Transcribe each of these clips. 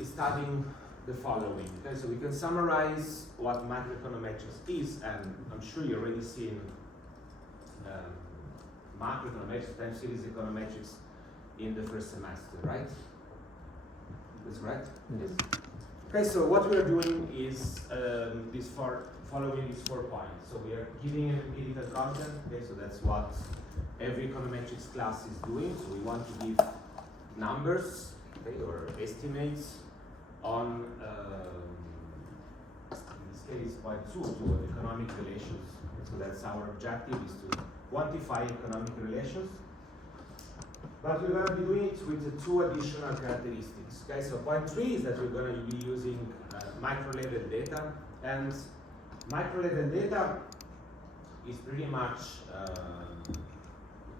is studying the following. Okay, so we can summarize what macroeconometrics is, and I'm sure you've already seen macroeconometrics, time series econometrics in the first semester, right? That's correct? Yes. Okay, so what we are doing is following these 4 points. So we are giving empirical content. Okay, so that's what every econometrics class is doing. So we want to give numbers, okay, or estimates on, in this case, point 2 to economic relations. So that's our objective, is to quantify economic relations. But we're going to be doing it with 2 additional characteristics. Okay, so point 3 is that we're going to be using micro-level data, and micro-level data is pretty much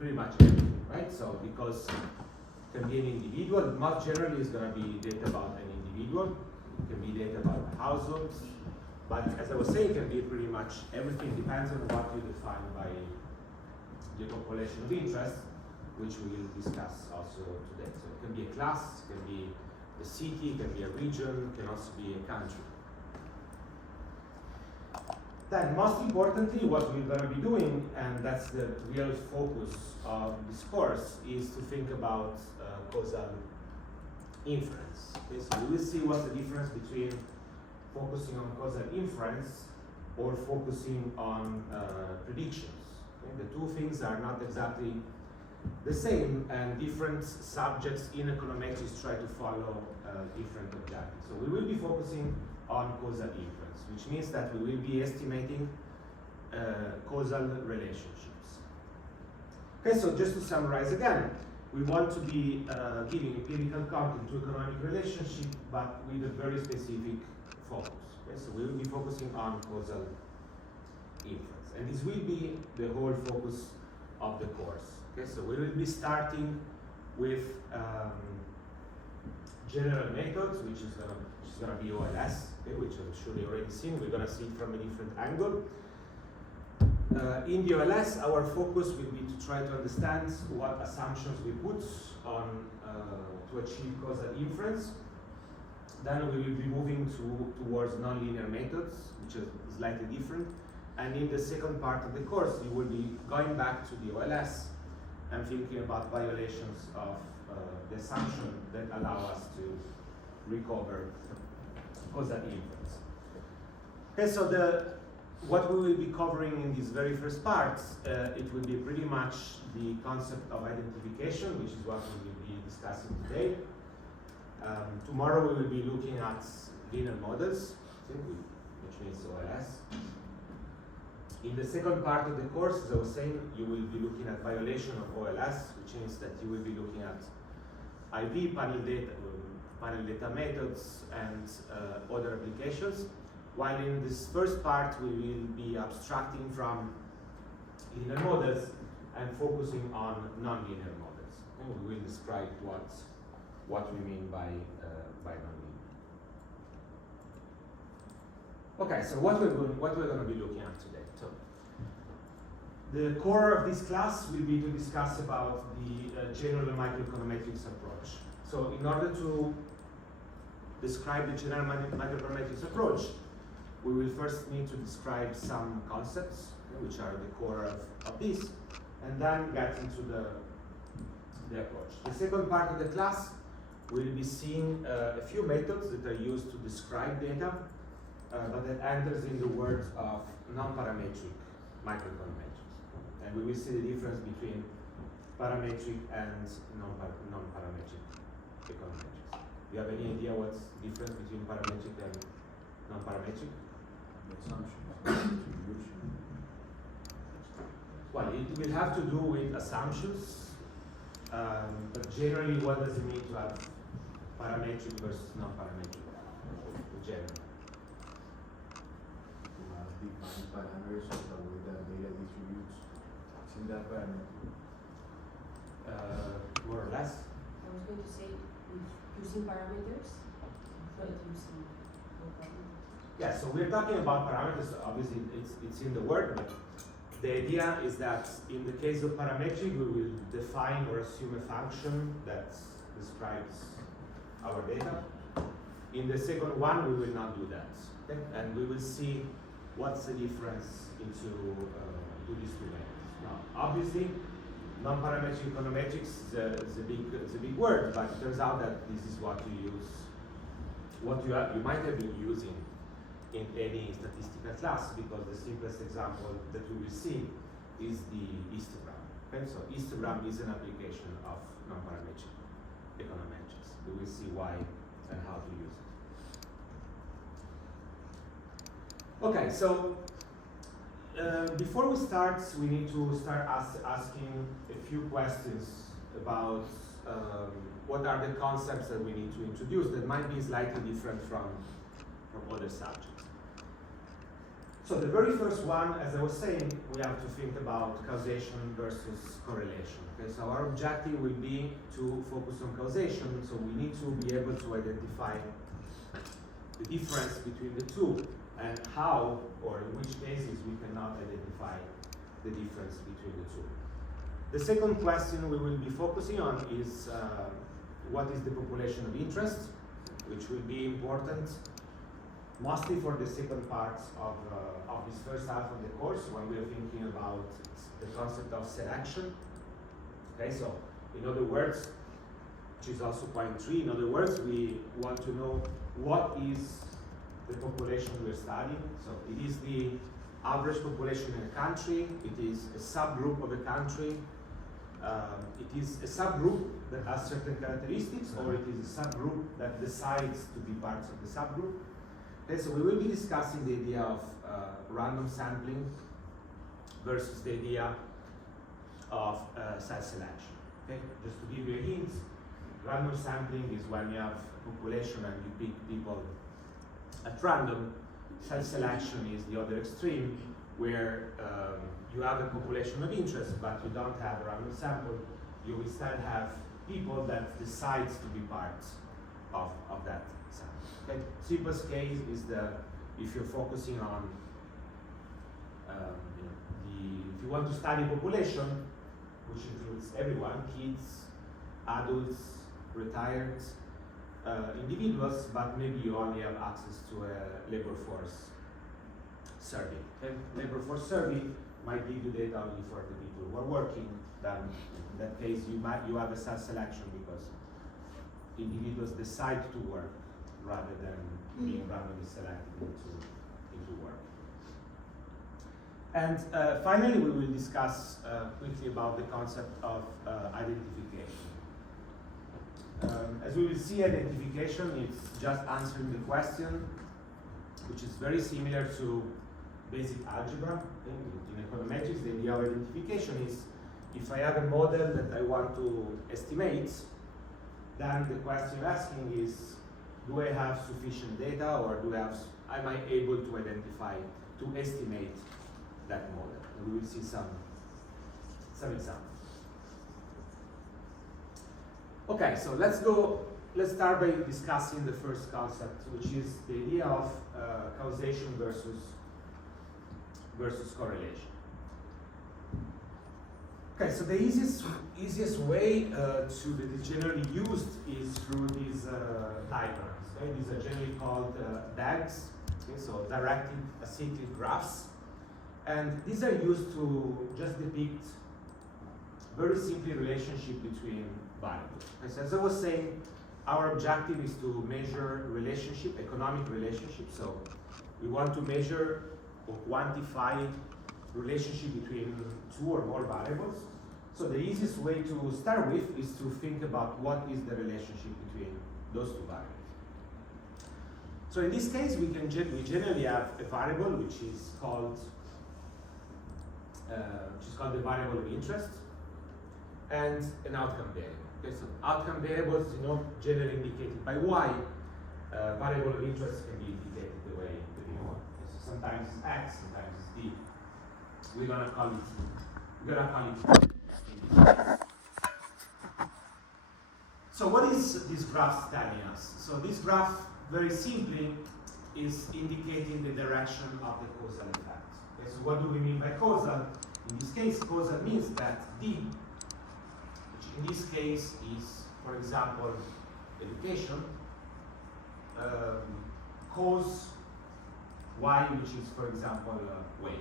everything, right? So because it can be an individual, most generally is going to be data about an individual. It can be data about households, but as I was saying, it can be pretty much everything. Depends on what you define by the population of interest, which we will discuss also today. So it can be a class, it can be a city, it can be a region, it can also be a country. Then, most importantly, what we're going to be doing, and that's the real focus of this course, is to think about causal inference. Okay, so we will see what's the difference between focusing on causal inference or focusing on predictions. Okay? The 2 things are not exactly the same, and different subjects in econometrics try to follow different objectives. So we will be focusing on causal inference, which means that we will be estimating causal relationships. Okay, so just to summarize again, we want to be giving empirical content to economic relationship, but with a very specific focus. Okay, so we will be focusing on causal inference, and this will be the whole focus of the course. Okay, so we will be starting with general methods, which is gonna be OLS, okay, which I'm sure you've already seen. We're gonna see it from a different angle. In the OLS, our focus will be to try to understand what assumptions we put on to achieve causal inference. Then we will be moving towards nonlinear methods, which is slightly different. And in the second part of the course, you will be going back to the OLS and thinking about violations of the assumption that allow us to recover causal inference. Okay, so what we will be covering in this very first part, it will be pretty much the concept of identification, which is what we will be discussing today. Tomorrow we will be looking at linear models, which means OLS. In the second part of the course, as I was saying, you will be looking at violation of OLS, which means that you will be looking at IV, panel data methods, and other applications. While in this first part, we will be abstracting from linear models and focusing on nonlinear models. And we will describe what we mean by nonlinear. Okay, so what we're going to be looking at today. So, the core of this class will be to discuss about the general microeconometrics approach. So, in order to describe the general microeconometrics approach, we will first need to describe some concepts, which are the core of this, and then get into the approach. The second part of the class, we'll be seeing a few methods that are used to describe data, but that enters in the words of non-parametric microeconometrics. And we will see the difference between parametric and non-parametric econometrics. Do you have any idea what's the difference between parametric and non-parametric? Assumptions. Well, it will have to do with assumptions, but generally, what does it mean to have parametric versus non-parametric? Generally. Define parameters of the way that data distributes. It's in that parameter. More or less. I was going to say, using parameters, but using no parameters. Yeah, so we're talking about parameters. Obviously, it's in the word, but the idea is that in the case of parametric, we will define or assume a function that describes our data. In the second one, we will not do that. Okay? And we will see what's the difference into to these two methods. Now, obviously, non-parametric econometrics is a big word, but it turns out that this is what you use, what you might have been using in any statistical class, because the simplest example that we will see is the histogram. Okay? So histogram is an application of non-parametric econometrics. We will see why and how to use it. Okay, so before we start, we need to start asking a few questions about what are the concepts that we need to introduce that might be slightly different from other subjects. So the very first one, as I was saying, we have to think about causation versus correlation. Okay, so our objective will be to focus on causation, so we need to be able to identify the difference between the two and how, or in which cases, we cannot identify the difference between the two. The second question we will be focusing on is what is the population of interest, which will be important mostly for the second part of this first half of the course, when we are thinking about the concept of selection. Okay, so in other words, which is also point 3, in other words, we want to know what is the population we're studying. So it is the average population in a country, it is a subgroup of a country, it is a subgroup that has certain characteristics, or it is a subgroup that decides to be parts of the subgroup. Okay, so we will be discussing the idea of random sampling versus the idea of self-selection. Okay, just to give you a hint, random sampling is when you have a population and you pick people at random. Self-selection is the other extreme, where you have a population of interest, but you don't have a random sample. You instead have people that decide to be part of that sample. Okay? Simplest case is if you're focusing on if you want to study population, which includes everyone, kids, adults, retired individuals, but maybe you only have access to a labor force survey. Okay? Labor force survey might give you data only for the people who are working. Then in that case, you have a self-selection because individuals decide to work rather than being randomly selected into work. And finally, we will discuss quickly about the concept of identification. As we will see, identification is just answering the question, which is very similar to basic algebra. In econometrics, the idea of identification is if I have a model that I want to estimate, then the question you're asking is, do I have sufficient data, or am I able to identify, to estimate that model? And we will see some examples. Okay, so let's start by discussing the first concept, which is the idea of causation versus correlation. Okay, so the easiest way that is generally used is through these diagrams. Okay? These are generally called DAGs, okay? So directed acyclic graphs, and these are used to just depict very simply relationship between variables. Okay? So as I was saying, our objective is to measure relationship, economic relationship. So we want to measure or quantify relationship between two or more variables. So the easiest way to start with is to think about what is the relationship between those two variables. So in this case, we generally have a variable which is called the variable of interest, and an outcome variable. Okay, so outcome variables, generally indicated by y. Variable of interest can be indicated the way that you want. Okay, so sometimes it's x, sometimes it's d. We're gonna call it. So what is this graph telling us? So this graph, very simply, is indicating the direction of the causal effect. Okay, so what do we mean by causal? In this case, causal means that D, which in this case is, for example, education, cause y, which is, for example, wage,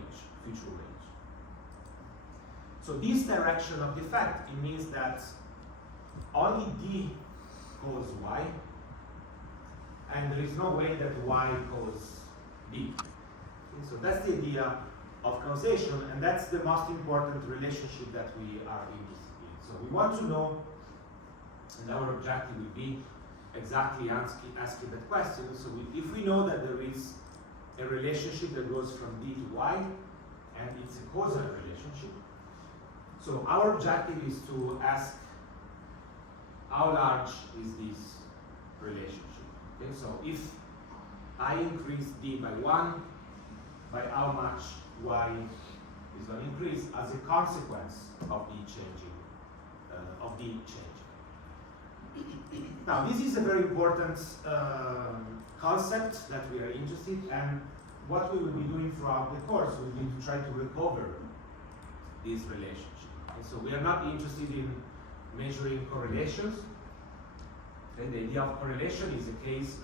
future wage. So this direction of the effect, it means that only d cause y, and there is no way that y cause d. Okay, so that's the idea of causation, and that's the most important relationship that we are interested in. So we want to know, and our objective will be exactly asking that question. So if we know that there is a relationship that goes from d to y, and it's a causal relationship, so our objective is to ask how large is this relationship. Okay, so if I increase d by 1, by how much y is going to increase as a consequence of the changing, Now, this is a very important concept that we are interested in, and what we will be doing throughout the course will be to try to recover this relationship. And so we are not interested in measuring correlations. And the idea of correlation is a case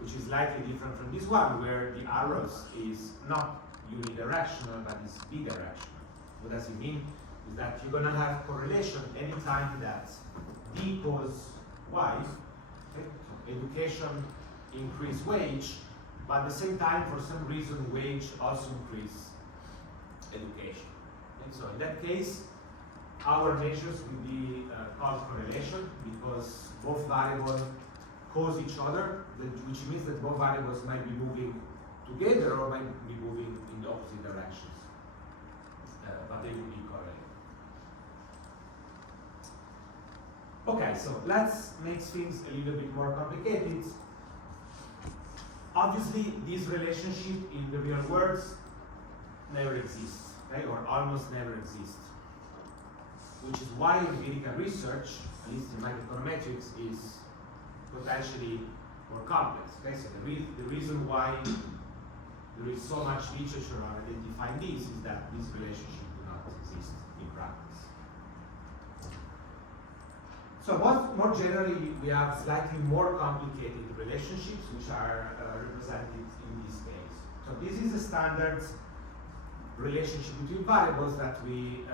which is slightly different from this one, where the arrows is not unidirectional, but is bidirectional. What does it mean? Is that you're going to have correlation anytime that d cause y, okay? So education increase wage, but at the same time, for some reason, wage also increase education. And so in that case, our measures will be called correlation, because both variables cause each other, which means that both variables might be moving together or might be moving in the opposite directions, but they will be correlated. Okay, so let's make things a little bit more complicated. Obviously, this relationship in the real world never exists, okay, or almost never exists, which is why empirical research, at least in microeconometrics, is potentially more complex. Okay, so the reason why there is so much literature on identifying this is that this relationship do not exist in practice. So more generally, we have slightly more complicated relationships which are represented in this case. So this is a standard relationship between variables that we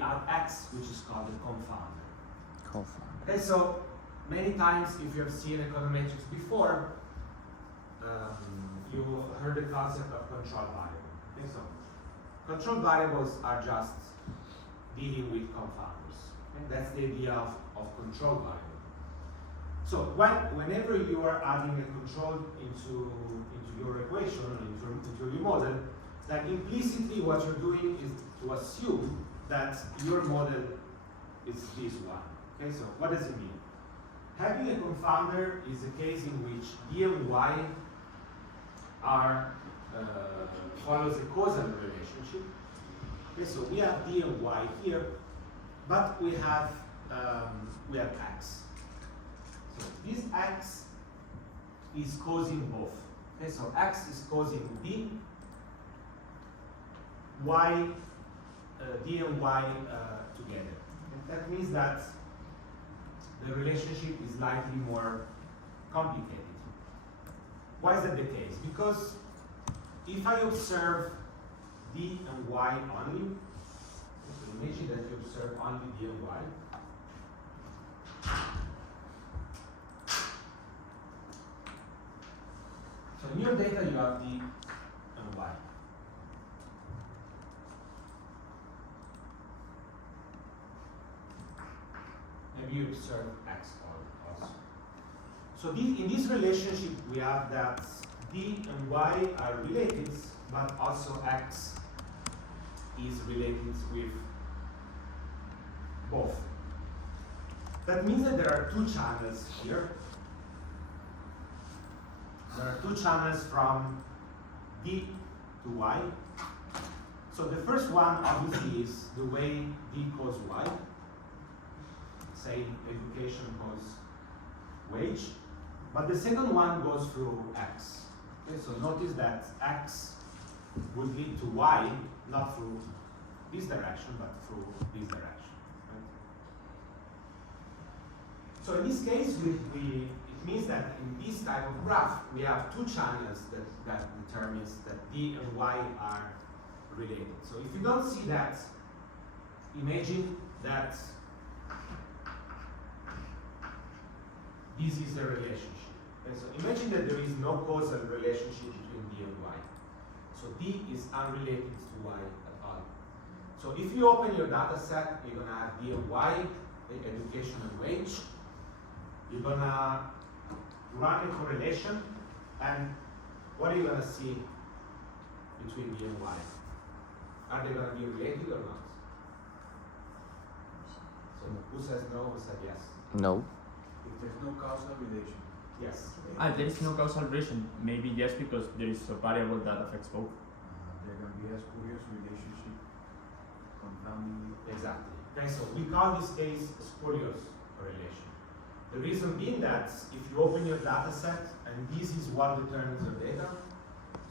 add x, which is called a confounder. Okay, so many times, if you have seen econometrics before, you heard the concept of control variable. Okay, so control variables are just dealing with confounders. Okay? That's the idea of control variable. So whenever you are adding a control into your equation, into your model, then implicitly what you're doing is to assume that your model is this one. Okay, so what does it mean? Having a confounder is a case in which d and y follows a causal relationship. Okay, so we have d and y here, but we have x. So this x is causing both. Okay, so x is causing d, d and y together. And that means that the relationship is slightly more complicated. Why is that the case? Because if I observe d and y only, so imagine that you observe only d and y, so in your data you have d and y. Maybe you observe x also. So in this relationship, we have that d and y are related, but also x is related with both. That means that there are two channels here. There are two channels from d to y. So the first one obviously is the way d cause y. Say education cause wage, but the second one goes through x. Okay, so notice that x would lead to y, not through this direction, but through this direction. So in this case, it means that in this type of graph, we have two channels that determines that D and Y are related. So if you don't see that, imagine that this is a relationship. Okay, so imagine that there is no causal relationship between D and Y. So D is unrelated to Y at all. So if you open your data set, you're gonna have D and Y, the education and wage. You're gonna run a correlation, and what are you gonna see between D and Y? Are they gonna be related or not? So who says no, who said yes? No. If there's no causal relation. Yes. There is no causal relation. Maybe just because there is a variable that affects both. There can be a spurious relationship confounding. Exactly. Okay, so we call this case a spurious correlation. The reason being that if you open your data set and this is what determines your data,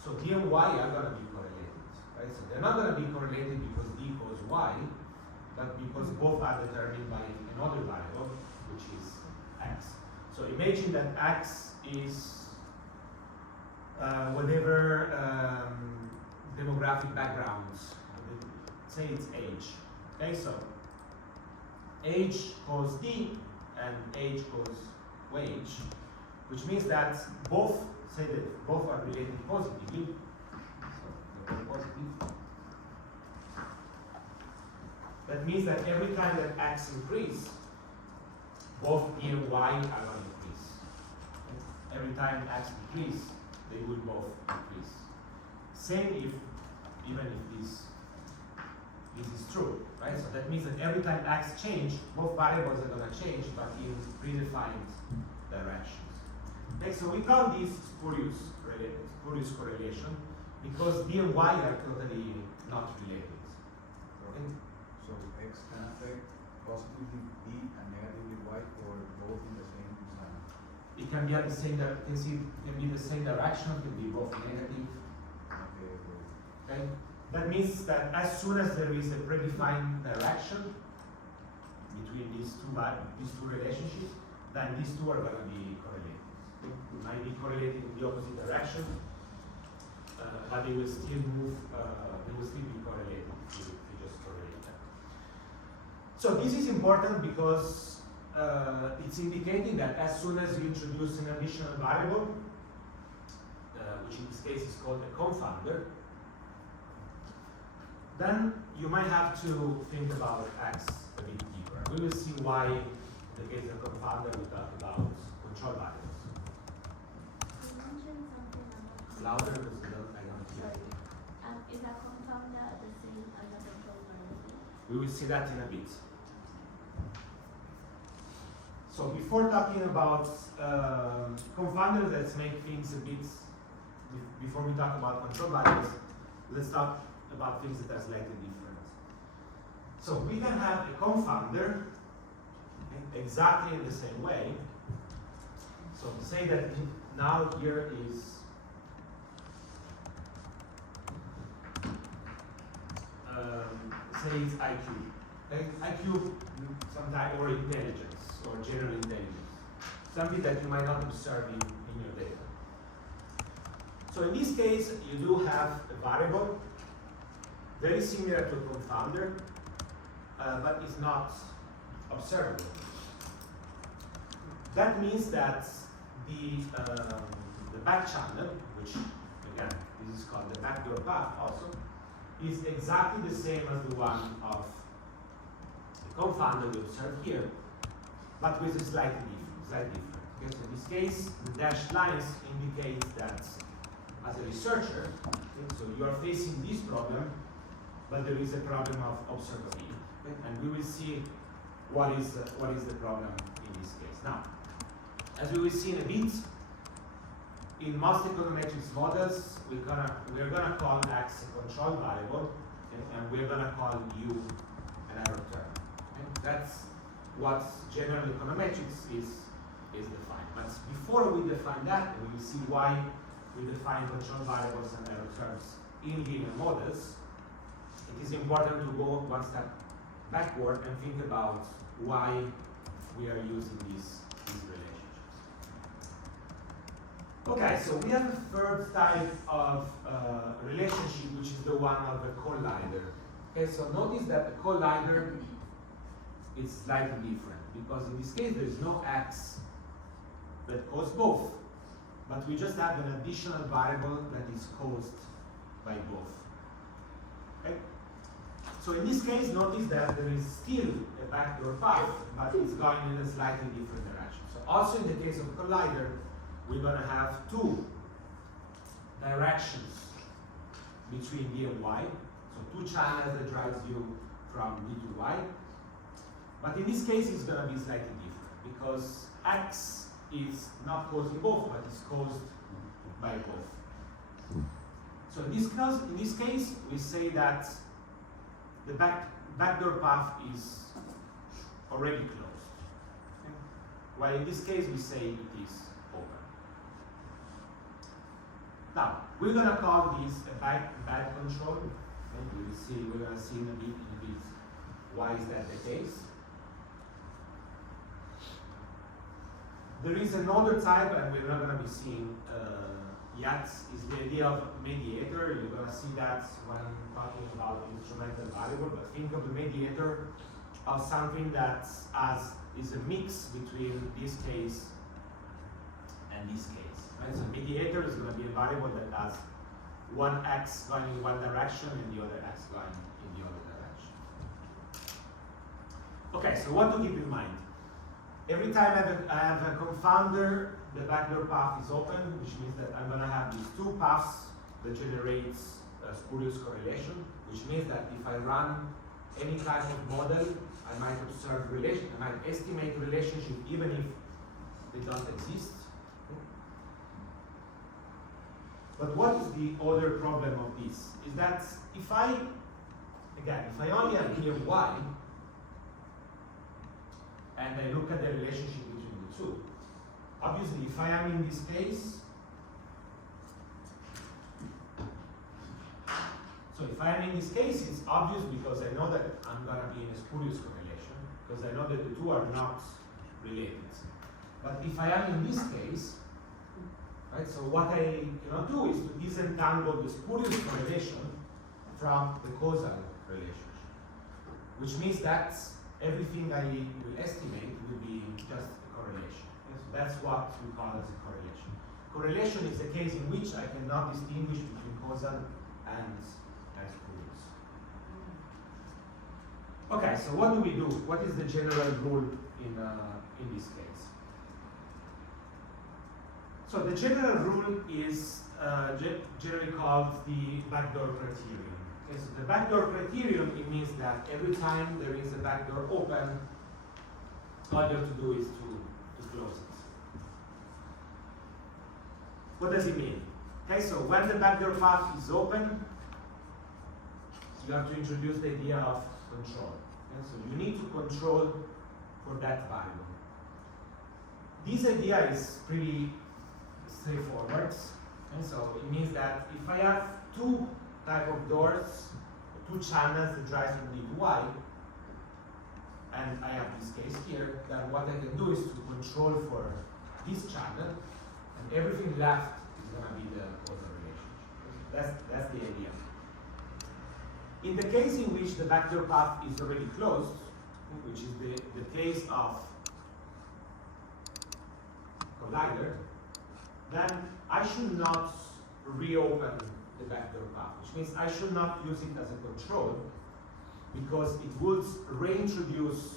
so D and Y are going to be correlated. Right? So they're not going to be correlated because D equals Y, but because both are determined by another variable, which is X. So imagine that X is whatever demographic backgrounds. Say it's age. Okay, so age equals D and age equals wage, which means that both say that both are related positively. So they're positive. That means that every time that X increases, both D and Y are going to increase. Every time X decreases, they will both increase. Same even if this is true, right? So that means that every time X change, both variables are going to change, but in predefined directions. Okay, so we call this spurious correlation because D and Y are totally not related. Okay? So X can affect positively D and negatively Y, or both in the same sign. It can be at the same can be the same direction, can be both negative. Okay. Okay? That means that as soon as there is a predefined direction between these two relationships, then these two are going to be correlated. They might be correlated in the opposite direction, but they will still move. They will still be correlated if you just correlate them. So this is important because it's indicating that as soon as you introduce an additional variable, which in this case is called a confounder, then you might have to think about X a bit deeper. We will see why in the case of confounder we talk about control variables. You mentioned something about Louder because I don't hear. Is a confounder the same as a control variable? We will see that in a bit. So before talking about confounders, let's make things a bit, before we talk about control variables, let's talk about things that are slightly different. So we can have a confounder exactly in the same way. So say that now here is say it's IQ. IQ sometimes, or intelligence, or general intelligence. Something that you might not observe in your data. So in this case, you do have a variable very similar to a confounder, but is not observable. That means that the back channel, which again, this is called the backdoor path also, is exactly the same as the one of the confounder we observe here, but with a slight difference. Okay, so in this case, the dashed lines indicate that as a researcher, okay, so you are facing this problem, but there is a problem of observability, okay? And we will see what is the problem in this case. Now, as we will see in a bit, in most econometrics models, we're gonna call X a control variable, okay? And we're gonna call U an error term. Okay? That's what general econometrics is defined. But before we define that, we will see why we define control variables and error terms in linear models. It is important to go one step backward and think about why we are using these these relationships. Okay, so we have a third type of relationship, which is the one of a collider. Okay, so notice that the collider is slightly different, because in this case there is no x that cause both, but we just have an additional variable that is caused by both. Okay? So in this case, notice that there is still a backdoor path, but it's going in a slightly different direction. So also in the case of collider, we're going to have two directions between D and Y. So two channels that drives you from D to Y. But in this case, it's going to be slightly different, because X is not causing both, but is caused by both. So in this case, we say that the backdoor path is already closed. Okay? While in this case, we say it is open. Now, we're going to call this a bad control. Okay? We're going to see in a bit why is that the case. There is another type, and we're not going to be seeing yet, is the idea of mediator. You're going to see that when talking about instrumental variable, but think of the mediator as something that is a mix between this case and this case. Right? So mediator is going to be a variable that has one x going in one direction and the other x going in the other direction. Okay, so what to keep in mind? Every time I have a confounder, the backdoor path is open, which means that I'm going to have these two paths that generates a spurious correlation, which means that if I run any type of model, I might observe relation, I might estimate relationship even if they don't exist. But what is the other problem of this? Is that if I only have D and Y, and I look at the relationship between the two. Obviously, if I am in this case, it's obvious because I know that I'm going to be in a spurious correlation, because I know that the two are not related. But if I am in this case, right, so what I cannot do is to disentangle the spurious correlation from the causal relationship, which means that everything I will estimate will be just a correlation. Okay? So that's what we call as a correlation. Correlation is a case in which I cannot distinguish between causal and spurious. Okay, so what do we do? What is the general rule in this case? So the general rule is generally called the backdoor criterion. Okay, so the backdoor criterion, it means that every time there is a backdoor open, all you have to do is to close it. What does it mean? Okay, so when the backdoor path is open, you have to introduce the idea of control. Okay, so you need to control for that variable. This idea is pretty straightforward. And so it means that if I have two type of doors, two channels that drive from D to Y, and I have this case here, then what I can do is to control for this channel, and everything left is going to be the causal relationship. That's the idea. In the case in which the backdoor path is already closed, which is the case of collider, then I should not reopen the backdoor path, which means I should not use it as a control, because it would reintroduce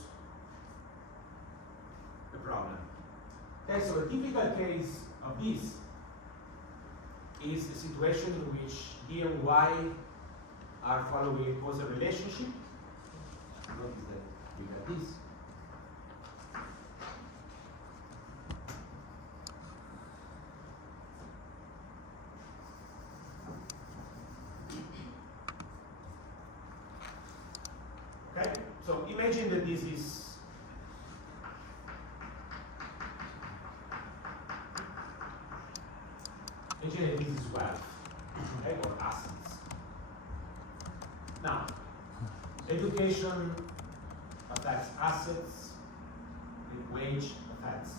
the problem. Okay, so a typical case of this is a situation in which D and Y are following a causal relationship. Notice that we got this. Okay, so imagine that this is wealth, okay, or assets. Now, education affects assets, and wage affects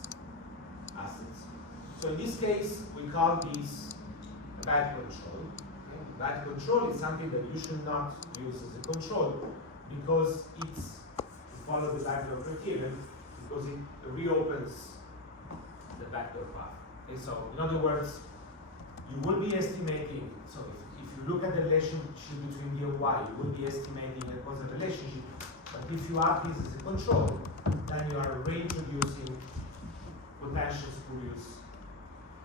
So in this case, we call this bad control. Okay? Bad control is something that you should not use as a control because it's to follow the backdoor criterion because it reopens the backdoor path. Okay? So in other words, you will be estimating, so if you look at the relationship between D and Y, you will be estimating a causal relationship. But if you add this as a control, then you are reintroducing potential spurious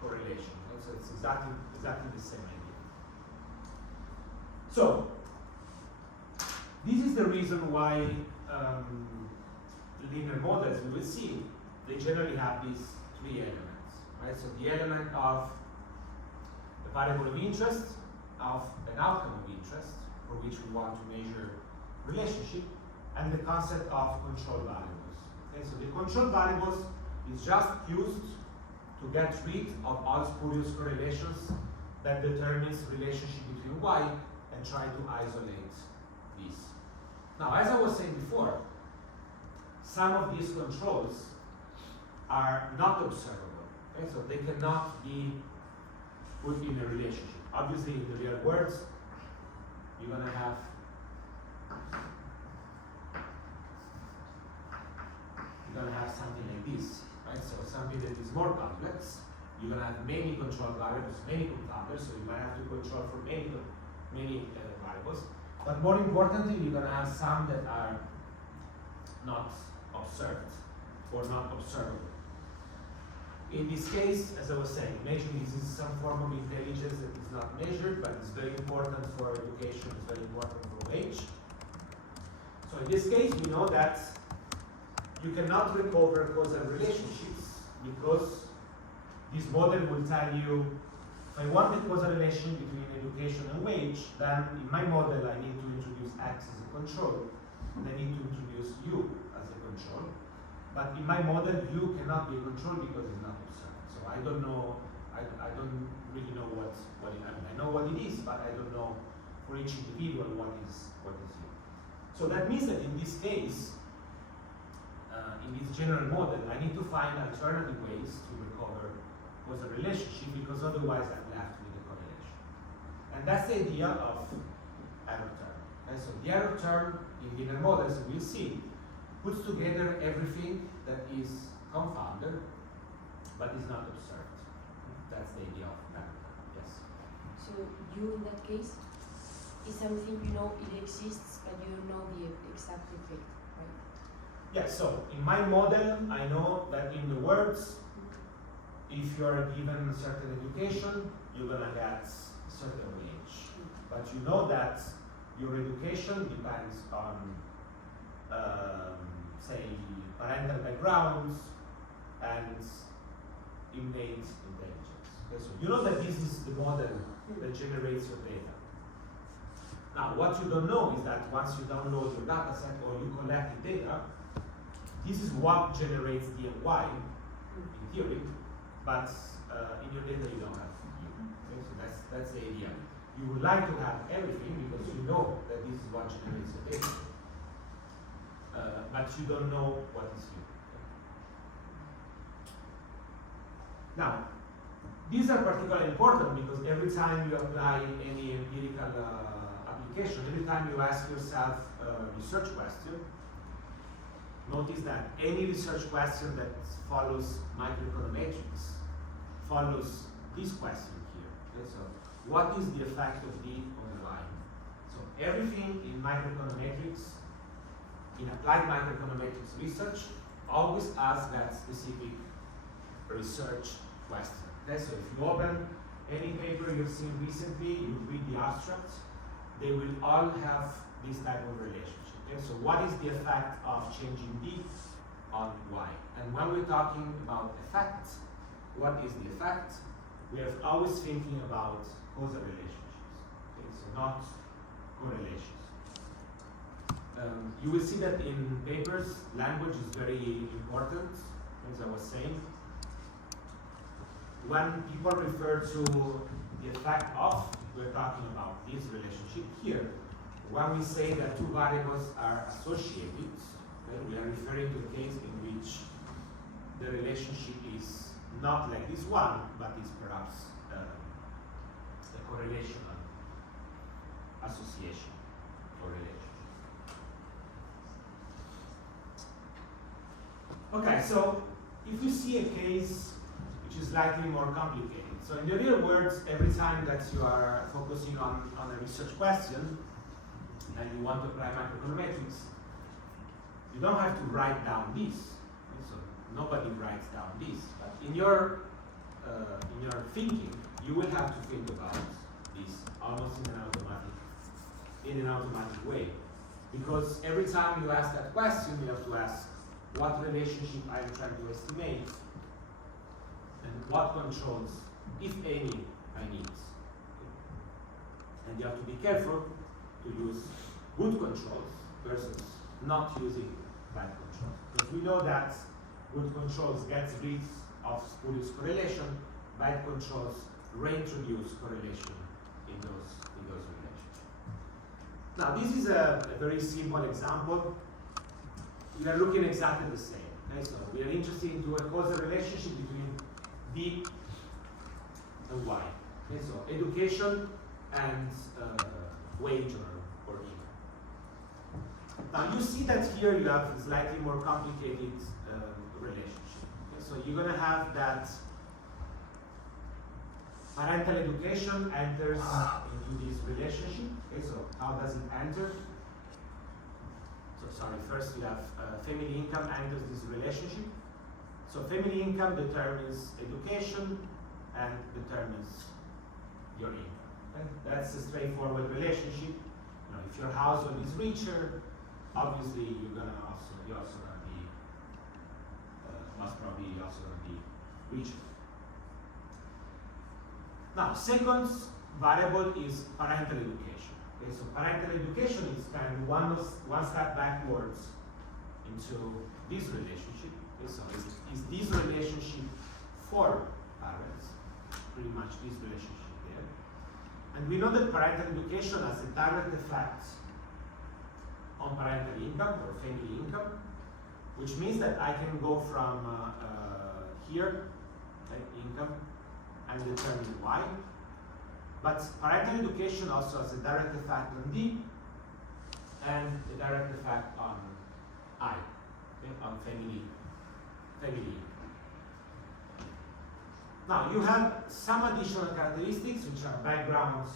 correlation. Right? So it's exactly the same idea. So this is the reason why linear models, we will see, they generally have these three elements. Right? So the element of the variable of interest, of an outcome of interest, for which we want to measure relationship, and the concept of control variables. Okay, so the control variables is just used to get rid of all spurious correlations that determines relationship between Y and try to isolate these. Now, as I was saying before, some of these controls are not observable. Okay, so they cannot be put in a relationship. Obviously, in the real world, you're gonna have something like this, right? So something that is more complex. You're gonna have many control variables, many confounders, so you might have to control for many variables. But more importantly, you're gonna have some that are not observed or not observable. In this case, as I was saying, imagine this is some form of intelligence that is not measured, but it's very important for education, it's very important for wage. So in this case, we know that you cannot recover causal relationships because this model will tell you if I want a causal relation between education and wage, then in my model I need to introduce X as a control, and I need to introduce U as a control. But in my model, U cannot be a control because it's not observed. So I don't know, I don't really know what it, I mean, I know what it is, but I don't know for each individual what is U. So that means that in this case, in this general model, I need to find alternative ways to recover causal relationship because otherwise I'm left with a correlation. And that's the idea of error term. And so the error term in linear models, we'll see, puts together everything that is confounded but is not observed. That's the idea of error term. Yes. So you, in that case, is something you know it exists, but you don't know the exact effect, right? Yes, so in my model, I know that in the words, if you are given a certain education, you're gonna get a certain wage. But you know that your education depends on, say, parental backgrounds and innate intelligence. Okay, so you know that this is the model that generates your data. Now, what you don't know is that once you download your data set or you collect the data, this is what generates D and Y in theory, but in your data you don't have U. Okay, so that's the idea. You would like to have everything because you know that this is what generates the data, but you don't know what is U. Okay? Now, these are particularly important because every time you apply any empirical application, every time you ask yourself a research question, notice that any research question that follows microeconometrics follows this question here. Okay, so what is the effect of D on the line? So everything in microeconometrics, in applied microeconometrics research, always asks that specific research question. Okay, so if you open any paper you've seen recently, you read the abstract, they will all have this type of relationship. Okay, so what is the effect of changing D on Y? And when we're talking about effect, what is the effect? We are always thinking about causal relationships. Okay, so not correlations. You will see that in papers, language is very important, as I was saying. When people refer to the effect of, we're talking about this relationship here. When we say that two variables are associated, okay, we are referring to the case in which the relationship is not like this one, but is perhaps a correlational association or relationship. Okay, so if you see a case which is slightly more complicated, so in the real world, every time that you are focusing on a research question and you want to apply macroeconometrics, you don't have to write down this. So nobody writes down this, but in your thinking, you will have to think about this almost in an automatic way, because every time you ask that question, you have to ask what relationship I am trying to estimate and what controls, if any, I need. And you have to be careful to use good controls versus not using bad controls. Because we know that good controls get rid of spurious correlation, bad controls reintroduce correlation in those relationships. Now this is a very simple example. We are looking exactly the same. Okay? So we are interested into a causal relationship between B and Y. Okay? So education and wage or income. Now you see that here you have a slightly more complicated relationship. Okay? So you're going to have that parental education enters into this relationship. Okay? So how does it enter? So sorry, first we have family income enters this relationship. So family income determines education and determines your income. Okay? That's a straightforward relationship. You know, if your household is richer, obviously you're also gonna be most probably you're also gonna be richer. Now, second variable is parental education. Okay, so parental education is kind of one step backwards into this relationship. Okay, so is this relationship for parents, pretty much this relationship there. And we know that parental education has a direct effect on parental income or family income, which means that I can go from here, okay, income, and determine Y. But parental education also has a direct effect on D and a direct effect on I, okay, on family income. Now you have some additional characteristics which are background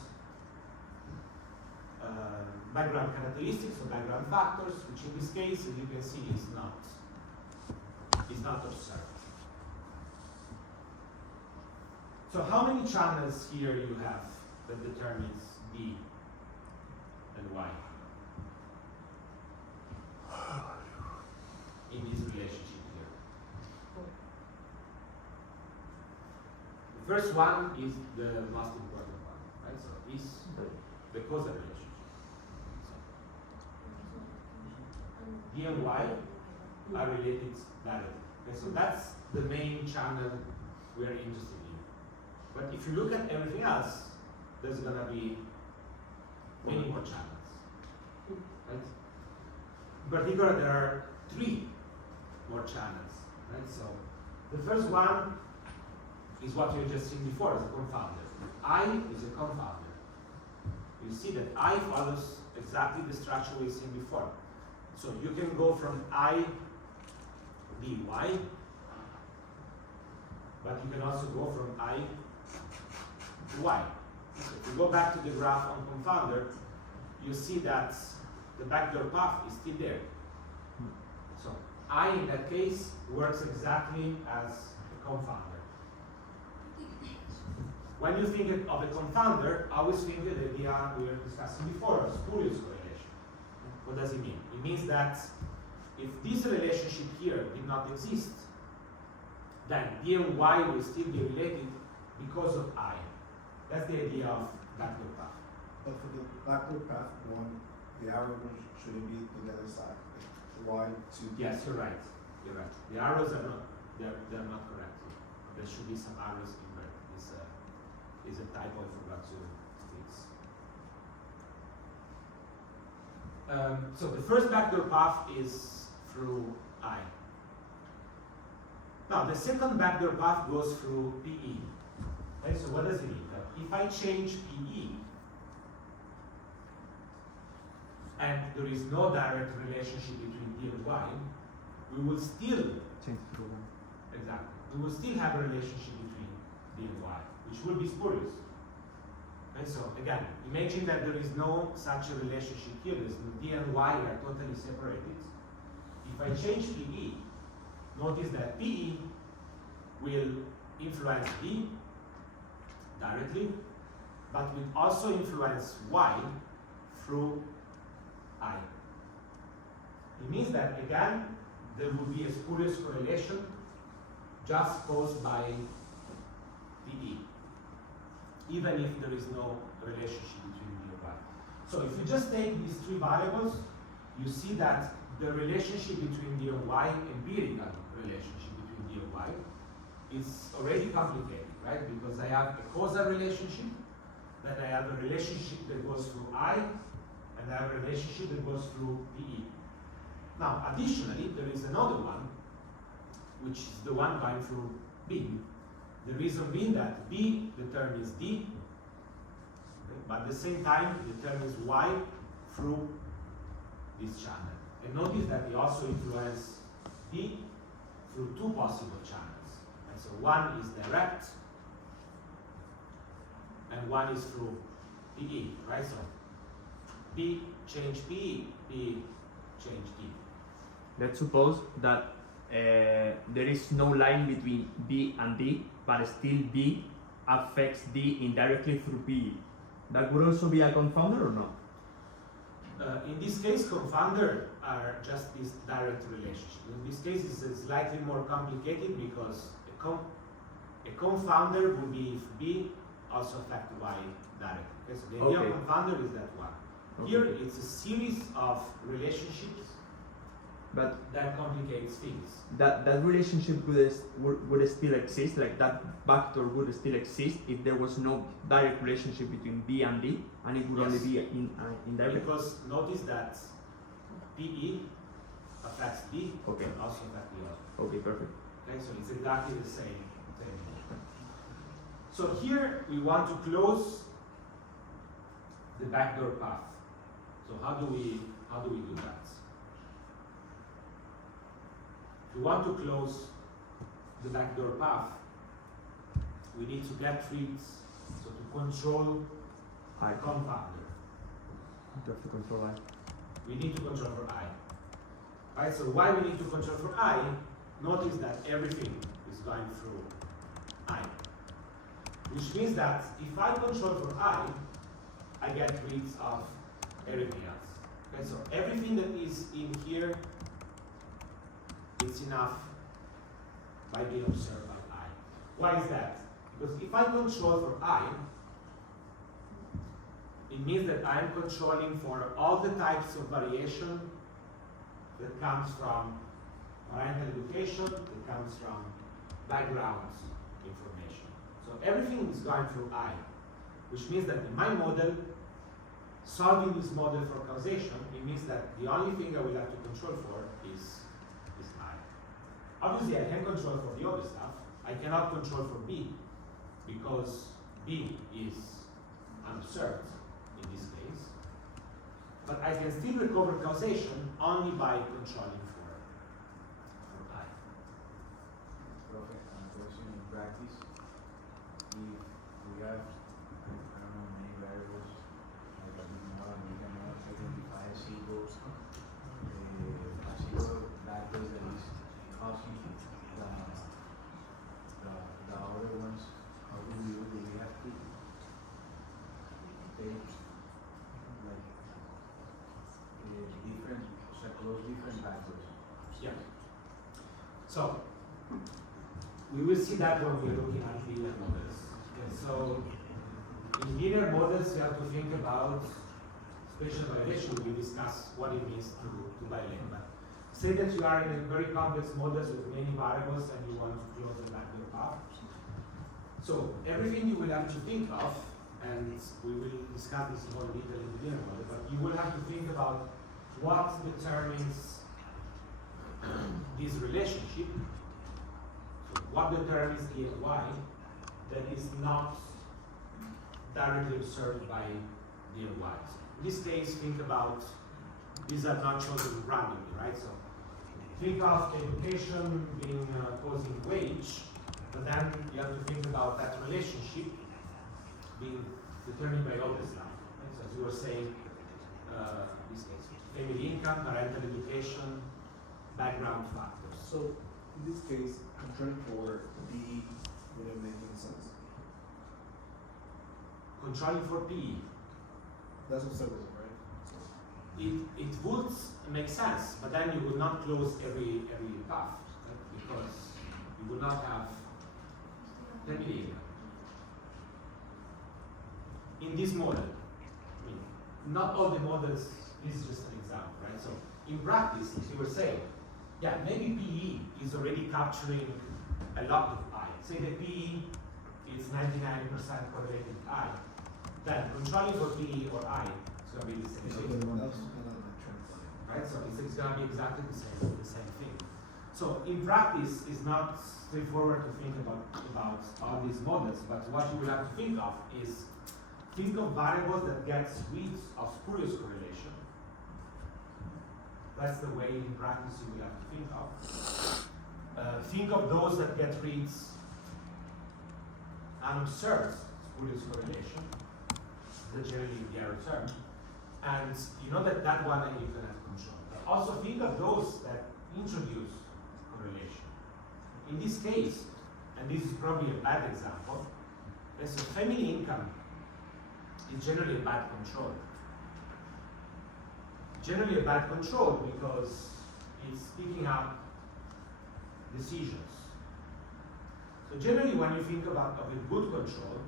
characteristics or background factors, which in this case, as you can see, is not observed. So how many channels here you have that determines B and Y in this relationship here? The first one is the most important one, right? So is the causal relationship. So D and Y are related directly. Okay, so that's the main channel we are interested in. But if you look at everything else, there's going to be many more channels. Right? In particular, there are 3 more channels. Right? So the first one is what we just seen before as a confounder. I is a confounder. You see that I follows exactly the structure we've seen before. So you can go from I dy, but you can also go from I to Y. So if you go back to the graph on confounder, you see that the backdoor path is still there. So I, in that case, works exactly as a confounder. When you think of a confounder, always think of the idea we were discussing before, of spurious correlation. What does it mean? It means that if this relationship here did not exist, then D and Y will still be related because of I. That's the idea of backdoor path. But for the backdoor path one, the arrow shouldn't be to the other side. Y to Yes, you're right. You're right. The arrows are not they're not correct. There should be some arrows inverted. Is a typo I forgot to fix. So the first backdoor path is through I. Now, the second backdoor path goes through PE. Okay, so what does it mean? That if I change PE, and there is no direct relationship between D and Y, we will still, Change through one. exactly, we will still have a relationship between D and Y, which will be spurious. Okay, so again, imagine that there is no such a relationship here. There's D and Y are totally separated. If I change PE, notice that PE will influence D directly, but will also influence Y through I. It means that again, there will be a spurious correlation just caused by PE, even if there is no relationship between D and Y. So if you just take these three variables, you see that the relationship between D and Y, empirical relationship between D and Y, is already complicated, right? Because I have a causal relationship, then I have a relationship that goes through I, and I have a relationship that goes through PE. Now, additionally, there is another one, which is the one going through B. The reason being that B determines D, okay, but at the same time it determines Y through this channel. And notice that they also influence D through two possible channels. And so one is direct, and one is through PE, right? So B change PE, P change D. Let's suppose that there is no line between B and D, but still B affects D indirectly through PE. That would also be a confounder or not? In this case, confounder are just this direct relationship. In this case, it's slightly more complicated because a confounder would be if B also affect Y directly. Okay, so the idea of confounder is that one. Okay. Here, it's a series of relationships But that complicates things. that relationship would still exist, like that backdoor would still exist if there was no direct relationship between B and D, and it would Yes. only be indirect. Because notice that PE affects D, Okay. and also affects the other. Okay, perfect. Okay, so it's exactly the same. So here we want to close the backdoor path. So how do we do that? If we want to close the backdoor path, we need to get rid, so to control I the confounder. have to control I. We need to control for I. Right, so why we need to control for I, notice that everything is going through I. Which means that if I control for I get rid of everything else. Okay, so everything that is in here, it's enough by being observed by I. Why is that? Because if I control for I, it means that I'm controlling for all the types of variation that comes from parental education, that comes from background information. So everything is going through I, which means that in my model, solving this model for causation, it means that the only thing I will have to control for is I. Obviously, I can control for the other stuff. I cannot control for B, because B is unobserved in this case. But I can still recover causation only by controlling for I. Perfect. Question in practice, if we have, I don't know, many variables, like we cannot identify a single factor that is causing the other ones, how do we do? Do we have to take like different, so close different factors? Yeah. So we will see that when we're looking at linear models. Okay, so in linear models, you have to think about spatial violation. We discuss what it means to violate. But say that you are in a very complex models with many variables and you want to close the backdoor path. So everything you will have to think of, and we will discuss this in more detail in the linear model, but you will have to think about what determines this relationship. So what determines E and Y that is not directly observed by D and Y. So in this case, think about, these are not chosen randomly, right? So think of education being causing wage, but then you have to think about that relationship being determined by all this stuff. Right? So as you were saying, this case, family income, parental education, background factors. So in this case, controlling for PE wouldn't make any sense. Controlling for PE, That's observable, right? So, it would make sense, but then you would not close every path, right? Because you would not have family income. In this model, I mean, not all the models, this is just an example, right? So in practice, as you were saying, yeah, maybe PE is already capturing a lot of I. Say that PE is 99% correlated with I. Then controlling for PE or I is going to be the same that's thing. kind of my translate. Right? So it's going to be exactly the same thing. So in practice, it's not straightforward to think about all these models, but what you will have to think of is think of variables that get rid of spurious correlation. That's the way in practice you will have to think of. Think of those that get rid unobserved spurious correlation, the generally the error term, and you know that one you can have control. But also think of those that introduce correlation. In this case, and this is probably a bad example, there's a family income is generally a bad control. Generally a bad control because it's picking up decisions. So generally when you think about of a good control,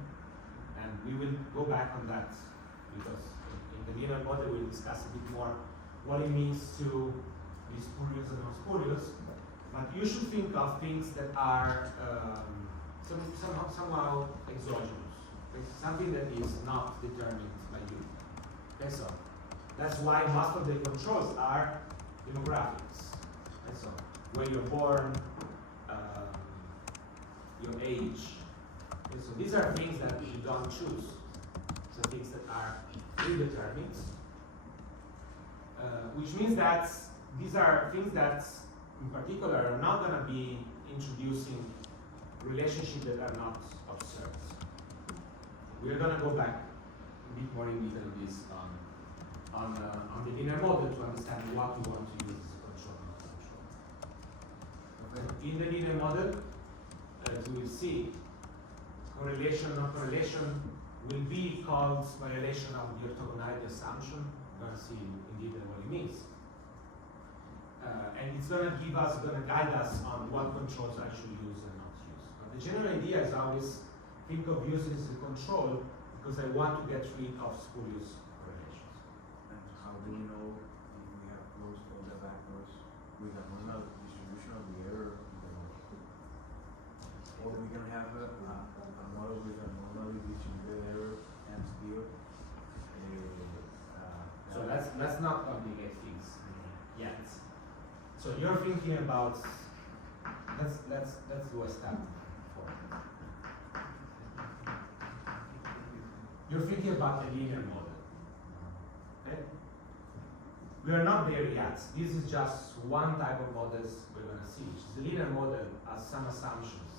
and we will go back on that because in the linear model we'll discuss a bit more what it means to be spurious and non-spurious, but you should think of things that are somehow exogenous. Okay? Something that is not determined by you. Okay, so that's why most of the controls are demographics. Okay, so where you're born, your age. Okay, so these are things that you don't choose. So things that are predetermined, which means that these are things that in particular are not going to be introducing relationships that are not observed. We're going to go back a bit more in detail on this on the linear model to understand what we want to use as a control, not control. Okay. In the linear model, as we will see, correlation or not correlation will be called violation of the orthogonality assumption. We're going to see in detail what it means. And it's going to guide us on what controls I should use and not use. But the general idea is always think of using as a control because I want to get rid of spurious correlations. And how do we know if we have closed all the vectors with a normal distribution of the error in the model? Or we can have a model with a normally distributed error and still So let's not complicate things yet. So you're thinking about let's do a step forward. You're thinking about the linear model. Okay? We are not there yet. This is just one type of models we're going to see, which is the linear model has some assumptions.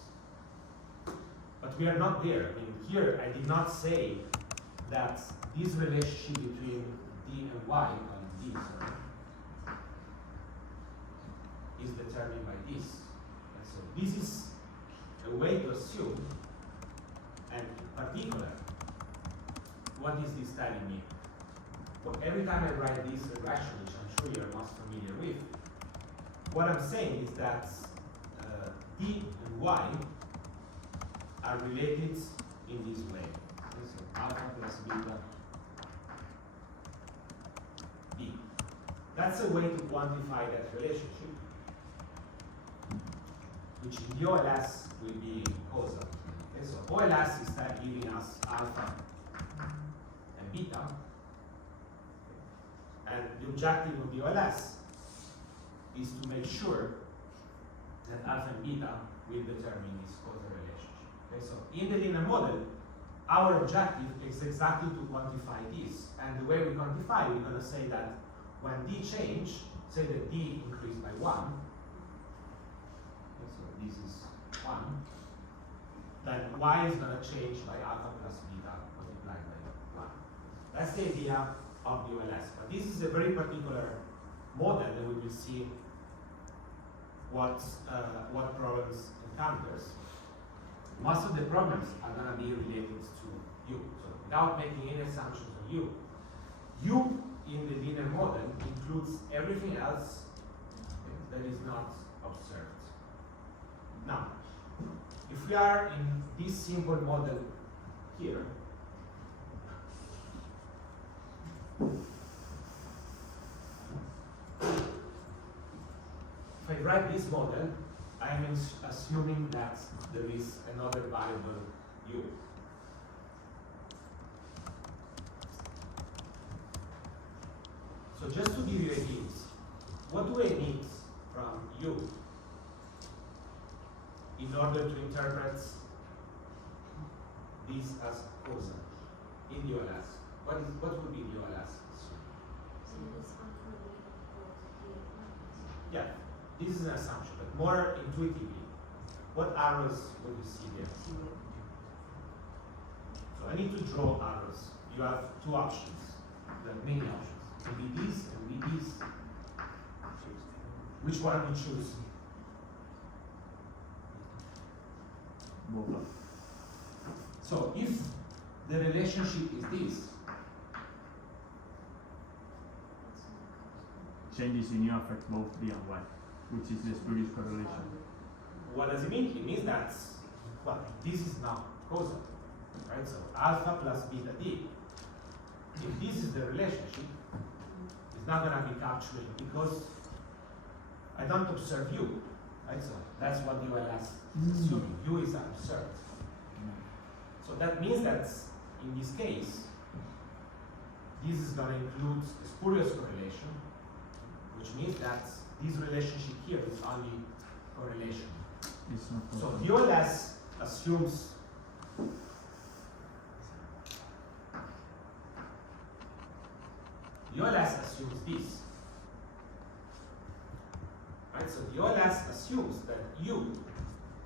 But we are not there. I mean, here I did not say that this relationship between D and Y, D, sorry, is determined by this. And so this is a way to assume, and in particular, what is this telling me? Well, every time I write this regression, which I'm sure you're most familiar with, what I'm saying is that D and Y are related in this way. Okay, so alpha plus beta D. That's a way to quantify that relationship, which in the OLS will be causal. Okay, so OLS is giving us alpha and beta, and the objective of the OLS is to make sure that alpha and beta will determine this causal relationship. Okay, so in the linear model, our objective is exactly to quantify this. And the way we quantify, we're going to say that when D change, say that D increased by 1, okay, so this is 1, then Y is going to change by alpha plus beta multiplied by 1. That's the idea of the OLS. But this is a very particular model that we will see what problems encounters. Most of the problems are going to be related to U. So without making any assumptions on U, U in the linear model includes everything else that is not observed. Now, if we are in this simple model here, if I write this model, I am assuming that there is another variable U. So just to give you ideas, what do I need from U in order to interpret this as causal in the OLS? What would be the OLS? So it's uncorrelated with the Yeah, this is an assumption, but more intuitively, what arrows would you see there? So I need to draw arrows. You have two options, there are many options. It can be this and be this. Which one you choose? Both. So if the relationship is this, Changes in U affect both D and Y, which is the spurious correlation. what does it mean? It means that, well, this is not causal, right? So alpha plus beta D, if this is the relationship, it's not gonna be capturing because I don't observe U, right? So that's what the OLS is assuming. U is observed. So that means that in this case, this is gonna include a spurious correlation, which means that this relationship here is only correlation. It's not So causal. the OLS assumes this. Right? So the OLS assumes that U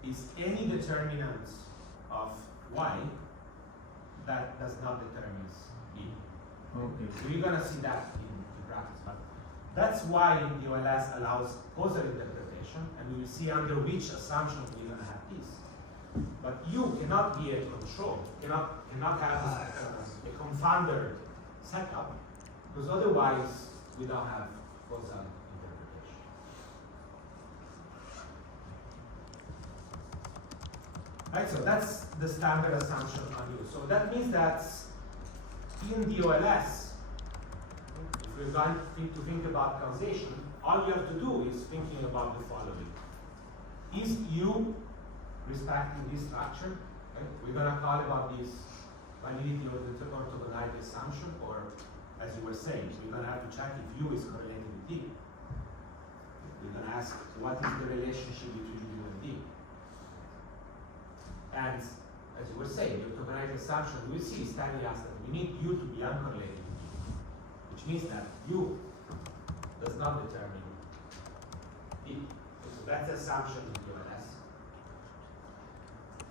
is any determinant of Y that does not determine B. Okay. So you're gonna see that in practice. But that's why the OLS allows causal interpretation, and we will see under which assumption we're gonna have this. But U cannot be a control, cannot have a confounder setup, because otherwise we don't have causal interpretation. Right, so that's the standard assumption on U. So that means that in the OLS, if we're going to think about causation, all you have to do is thinking about the following. Is U respecting this structure? Okay? We're going to call about this validity of the orthogonality assumption, or as you were saying, we're going to have to check if U is correlated with D. We're going to ask what is the relationship between U and D. And as you were saying, the orthogonality assumption we see is telling us that we need U to be uncorrelated with D, which means that U does not determine D. So that's the assumption in the OLS.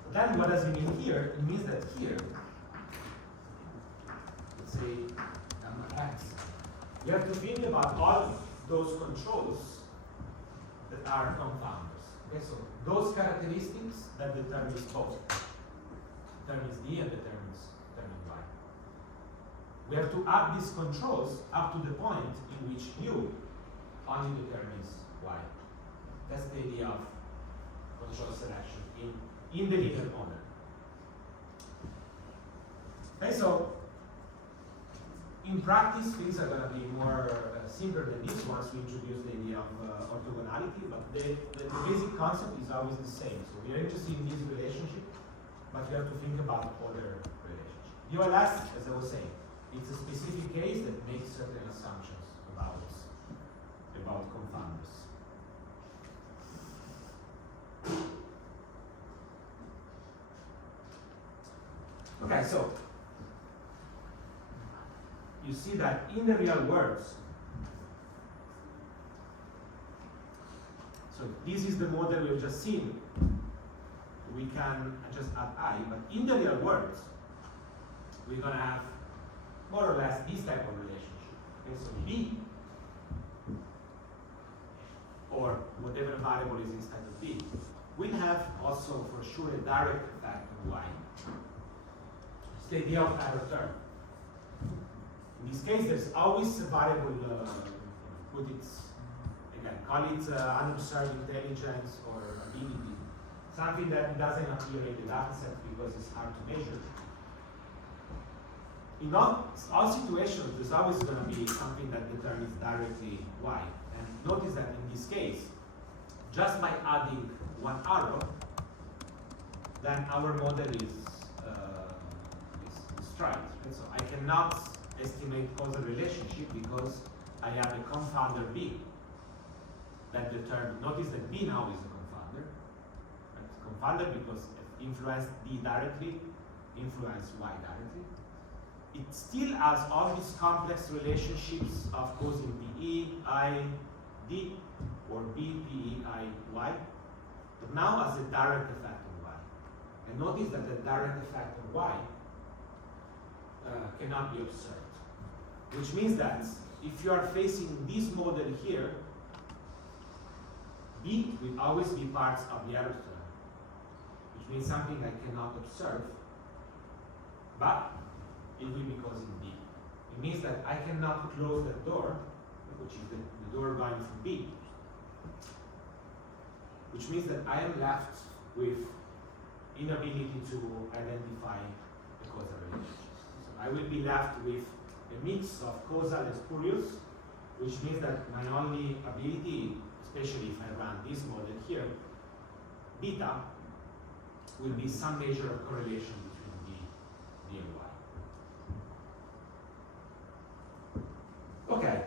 But then what does it mean here? It means that here, let's say gamma X, you have to think about all those controls that are confounders. Okay, so those characteristics that determines both. Determines D and determines Y. We have to add these controls up to the point in which U only determines Y. That's the idea of control selection in the linear model. Okay, so in practice, things are going to be more simpler than this once we introduce the idea of orthogonality, but the basic concept is always the same. So we are interested in this relationship, but you have to think about other relationships. The OLS, as I was saying, it's a specific case that makes certain assumptions about confounders. Okay, so you see that in the real world, so this is the model we've just seen. We can just add I, but in the real world, we're gonna have more or less this type of relationship. Okay, so B, or whatever variable is inside of B, will have also for sure a direct effect on Y. It's the idea of error term. In this case, there's always a variable, put it, again, call it unobserved intelligence or ability. Something that doesn't appear in the data set because it's hard to measure. In all situations, there's always going to be something that determines directly Y. And notice that in this case, just by adding one arrow, then our model is right. And so I cannot estimate causal relationship because I have a confounder B that determines, notice that B now is a confounder. Right? Confounder because it influenced D directly, influenced Y directly. It still has all these complex relationships of causing BE, I, D, or B, PE, I, Y, but now has a direct effect on Y. And notice that the direct effect on Y cannot be observed. Which means that if you are facing this model here, B will always be parts of the error term, which means something I cannot observe, but it will be causing B. It means that I cannot close that door, which is the door going from B, which means that I am left with inability to identify the causal relationship. So I will be left with a mix of causal and spurious, which means that my only ability, especially if I run this model here, beta, will be some measure of correlation between D and Y. Okay,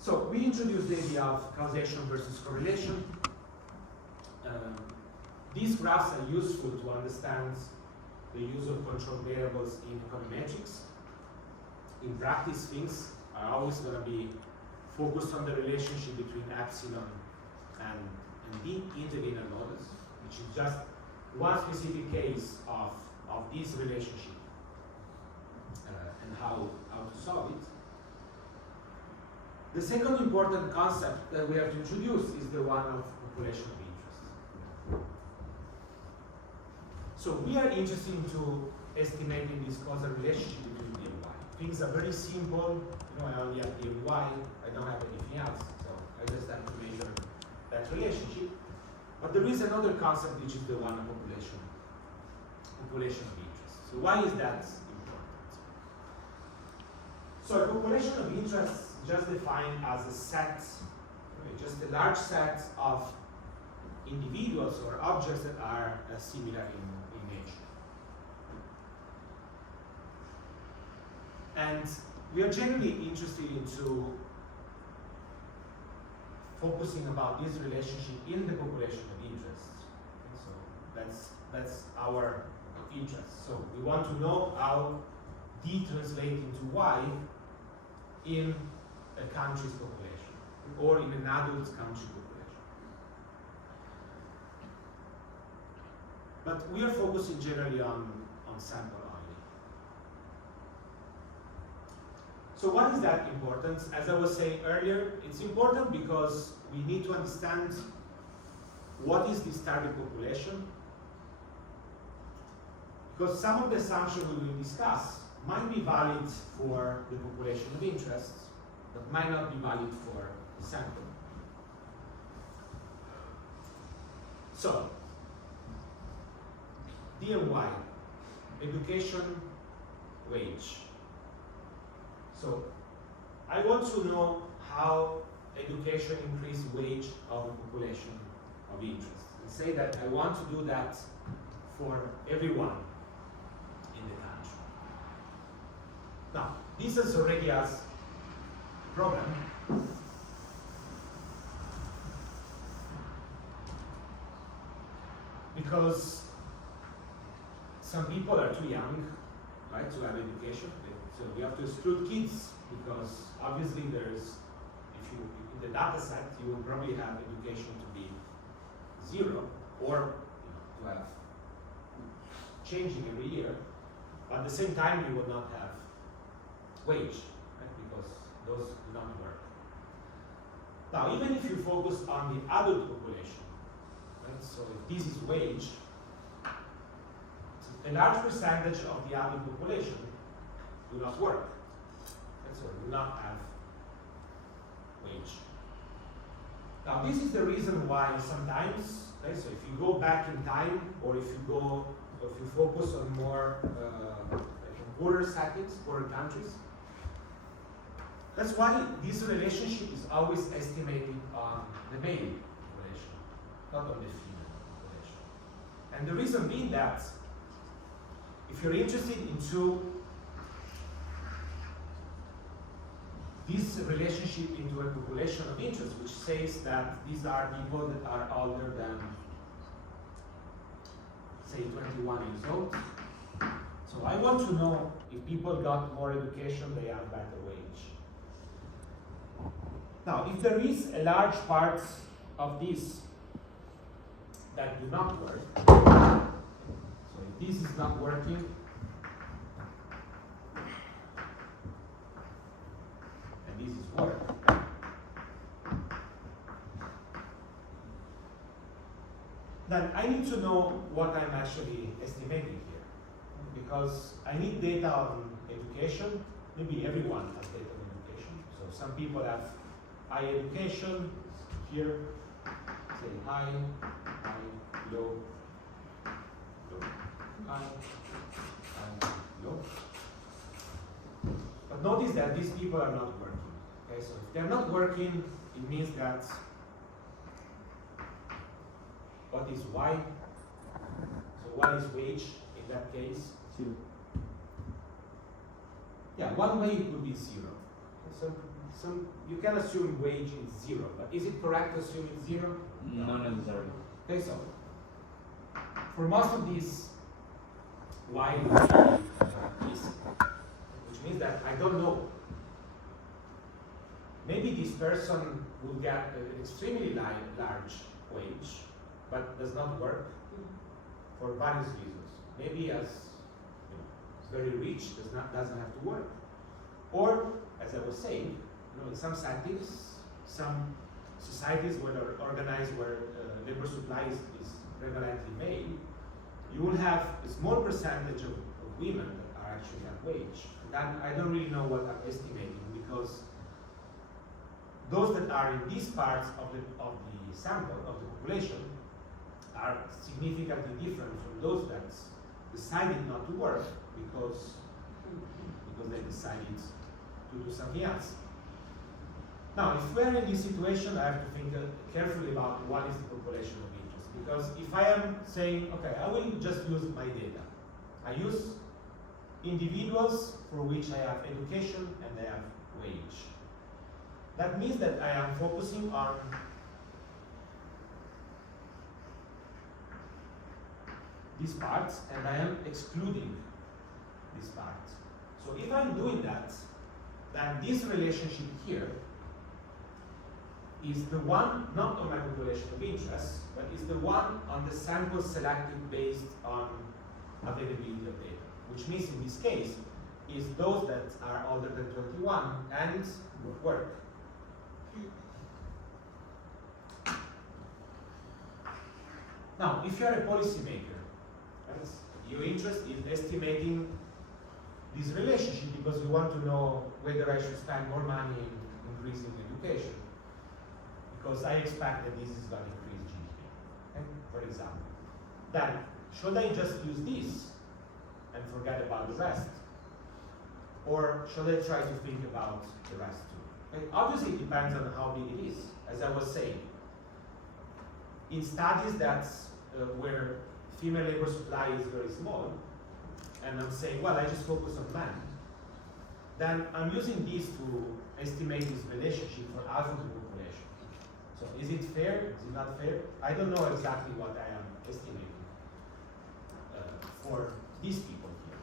so we introduced the idea of causation versus correlation. These graphs are useful to understand the use of control variables in econometrics. In practice, things are always going to be focused on the relationship between epsilon and D in the linear models, which is just one specific case of this relationship and how to solve it. The second important concept that we have to introduce is the one of population of interest. So we are interested into estimating this causal relationship between D and Y. Things are very simple. You know, I only have D and Y. I don't have anything else. So I just have to measure that relationship. But there is another concept which is the one of population of interest. So why is that important? So a population of interest just defined as a set, just a large set of individuals or objects that are similar in nature. And we are generally interested into focusing about this relationship in the population of interest. Okay, so that's our interest. So we want to know how D translates into Y in a country's population, or in an adult country population. But we are focusing generally on sample only. So why is that important? As I was saying earlier, it's important because we need to understand what is this target population. Because some of the assumptions we will discuss might be valid for the population of interest, but might not be valid for the sample. So, D and Y, education, wage. So, I want to know how education increase wage of a population of interest. And say that I want to do that for everyone in the country. Now, this is already has a problem. Because some people are too young, right, to have education. So we have to exclude kids because obviously there's, if you, in the data set, you will probably have education to be 0 or to have changing every year. At the same time, you will not have wage, right, because those do not work. Now, even if you focus on the adult population, right, so if this is wage, a large percentage of the adult population do not work, and so do not have wage. Now, this is the reason why sometimes, okay, so if you go back in time, or if you focus on more like in poorer settings, poorer countries, that's why this relationship is always estimated on the male population, not on the female population. And the reason being that if you're interested into this relationship into a population of interest, which says that these are people that are older than, say, 21 years old. So I want to know if people got more education, they have better wage. Now, if there is a large part of this that do not work, so if this is not working, and this is work, then I need to know what I'm actually estimating here. Because I need data on education. Maybe everyone has data on education. So some people have high education here, say high, low, low, high, low. But notice that these people are not working. Okay, so if they're not working, it means that what is Y? So what is wage in that case? 0. Yeah, one way it would be 0. Some you can assume wage is 0, but is it correct to assume it's 0? Not necessarily. Okay, so for most of these, Y is, which means that I don't know. Maybe this person will get an extremely large wage, but does not work for various reasons. Maybe as very rich, doesn't have to work. Or, as I was saying, in some settings, some societies where are organized where labor supply is prevalently male, you will have a small percentage of women that are actually at wage. And I don't really know what I'm estimating because those that are in these parts of the sample, of the population, are significantly different from those that decided not to work because they decided to do something else. Now, if we're in this situation, I have to think carefully about what is the population of interest. Because if I am saying, okay, I will just use my data. I use individuals for which I have education and I have wage. That means that I am focusing on these parts and I am excluding this part. So if I'm doing that, then this relationship here is the one not on my population of interest, but is the one on the sample selected based on availability of data. Which means in this case, is those that are older than 21 and work. Now, if you're a policymaker, right, your interest is estimating this relationship because you want to know whether I should spend more money in increasing education. Because I expect that this is going to increase GDP, okay, for example. Then, should I just use this and forget about the rest? Or should I try to think about the rest too? Okay? Obviously, it depends on how big it is. As I was saying, in studies where female labor supply is very small, and I'm saying, well, I just focus on men, then I'm using this to estimate this relationship for half of the population. So is it fair? Is it not fair? I don't know exactly what I am estimating for these people here.